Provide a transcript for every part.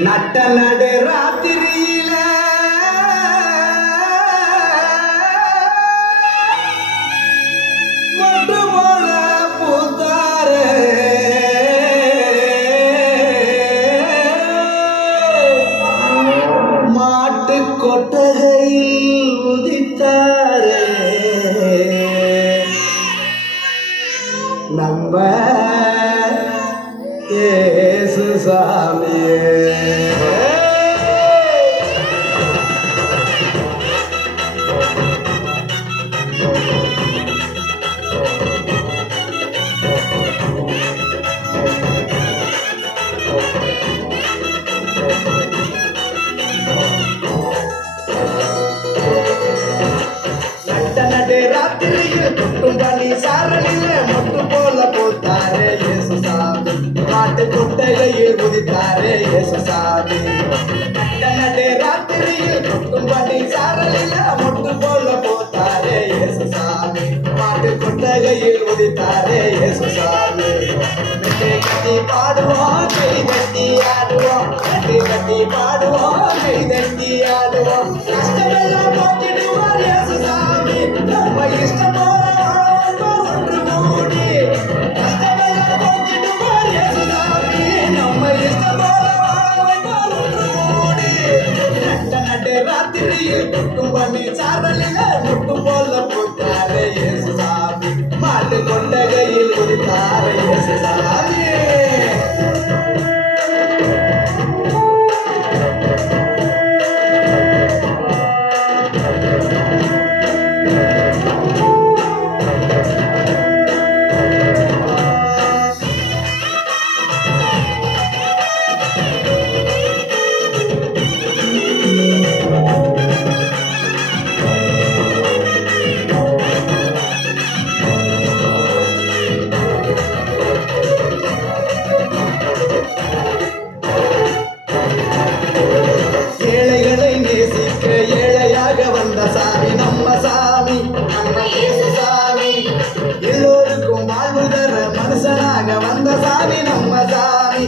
நட்ட நடு ராத்திரியில மொட்டு போல பூத்தாரு மாட்டு கொட்டகையில் உதித்தாரு நம்ம இயேசு சாமியே. ராத்திரியில் கொட்டும் பனி சாரலில் மொட்டு போல போத்தாரே இயேசு சாமி மாட்டு கொட்டையில் உதித்தாரே இயேசு சாமி. நட்டே ராத்திரியில் கொட்டும் பனி சாரலில் மொட்டு போல போத்தாரே இயேசு சாமி மாட்டு கொட்டையில் உதித்தாரே இயேசு சாமி. கட்டி பாடுவோம் கை தட்டி ஆடுவோம் கட்டி கட்டி பாடுவோம் கை தட்டி ஆடுவோம் கஷ்டமெல்லாம் போக்கிடுவோம் இயேசு சாமி நம்ம இஷ்டம் போல ஒன்று கூடி கஷ்டமெல்லாம் போக்கிடுவோம் இயேசு சாமி நம்ம இஷ்டம் போல ஒன்று கூடி. நட்டு ராத்திரியில் கொட்டும் பனி சாரலில் முட்டு போல போட்டாரே இயேசு சாமி மாட்டு கொண்டகையில் உதித்தாரே இயேசு சாமி. எல்லோருக்கும் வாழ்வு தர மனுஷனாக வந்த சாமி நம்ம சாமி.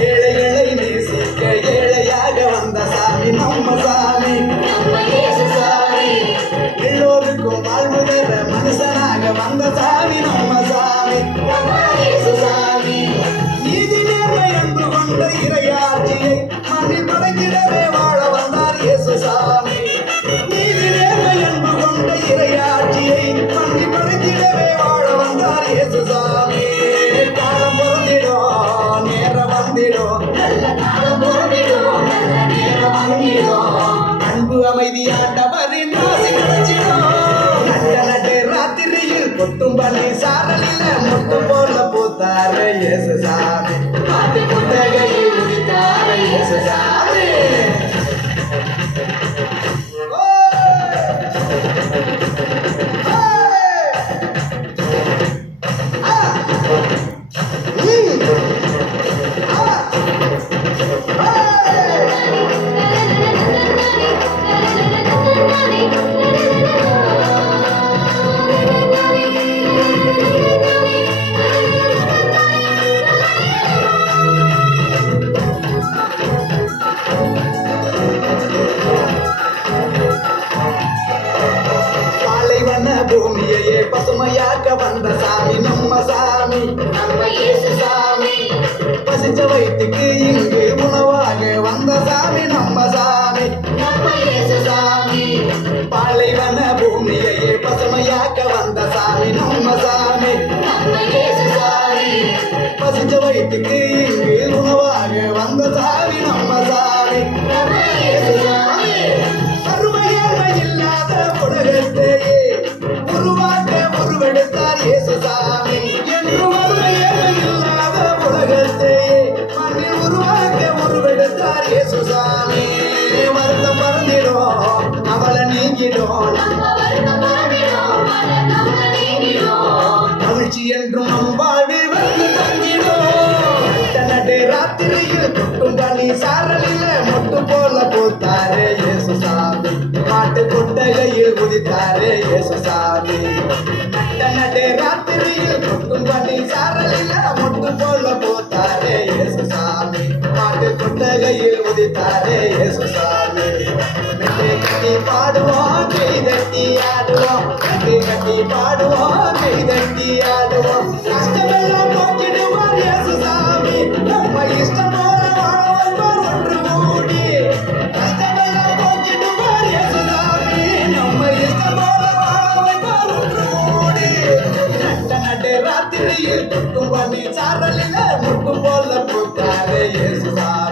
ஏழைகளை நேசிக்க ஏழையாக வந்த சாமி நம்ம சாமி. எல்லோருக்கும் வாழ்வு தர மனுஷனாக வந்த சாமி நம்ம சாமி. நீதி நேர்மை அன்பு கொண்ட இறையாட்சியை மண்ணில் படைத்திடவே வாழ வந்தார் இயேசு சாமி. நீதி நேர்மை அன்பு கொண்ட இறையாட்சியை மண்ணில் படைத்திடவே வாழ வந்தார் இயேசு சாமி. காலம் பொருந்திடும் நேரம் வந்திடும் நல்ல காலம் பொருந்திடும் நல்ல நேரம் வந்திடும் அன்பு அமைதி ஆண்டவரின் ஆசி கிடைச்சிடும். நட்டு ராத்திரியில் கொட்டும் பனி சாரலில் முட்டு போல பூத்தாரே இயேசு சாமி மாட்டு கொட்டகையில் உதித்தாரே இயேசு சாமி. பூமியையே பசுமையாக்க வந்த சாமி நம்ம சாமி நம்ம இயேசு சாமி. பசிச்ச வயிற்றுக்கு இங்கு உணவாக வந்த சாமி நம்ம சாமி நம்ம இயேசு சாமி. பாலைவன பூமியையே பசுமையாக்க வந்த சாமி நம்ம சாமி நம்ம இயேசு சாமி. பசிச்ச வயிற்றுக்கு இங்கு உணவாக வந்த சாமி நம்ம சாமி நம்ம இயேசு சாமி. அருமையாக இல்லாத உலகத்தையே உருவாக்க உருவெடுத்தார் இயேசு சாமி. என்று வறுமையாக இல்லாத உலகத்தையே மண்ணில் உருவாக்க உருவெடுத்தார் இயேசு சாமி. வருத்தம் பறந்திடும் அவளை நீங்கிடும் மகிழ்ச்சி என்றும் நம் வாழ்வில் வந்து தங்கிடும். நட்டு ராத்திரியில் கொட்டும் பனி சாரலில் மொட்டு போல பூத்தாரே இயேசு சாமி மாட்டு கொட்டகையில் உதித்தாரே இயேசு சாமி. நட்டு ராத்திரியில் கொட்டும் பனி சாரலில் மொட்டு போல பூத்தாரே இயேசுசாமி மாட்டு கொட்டகையில் உதித்தாரே இயேசுசாமி மெட்டி கட்டி பாடுவோம் கை தட்டி ஆடுவோம் மெட்டி கட்டி பாடுவோம் கை தட்டி ஆடுவோம் கஷ்டமெல்லாம் போக்கிடுவார் இயேசுசாமி நம்ம இஷ்டம் போல வாழ்வார் ஒன்று கூடி கஷ்டமெல்லாம் போக்கிடுவார் இயேசுசாமி நம்ம இஷ்டம் போல வாழ்வார் ஒன்று கூடி நட்டு ராத்திரியில் துட்டும் பண்ணி சாரலில் முட்டும் போல பூத்தாரே இயேசுசாமி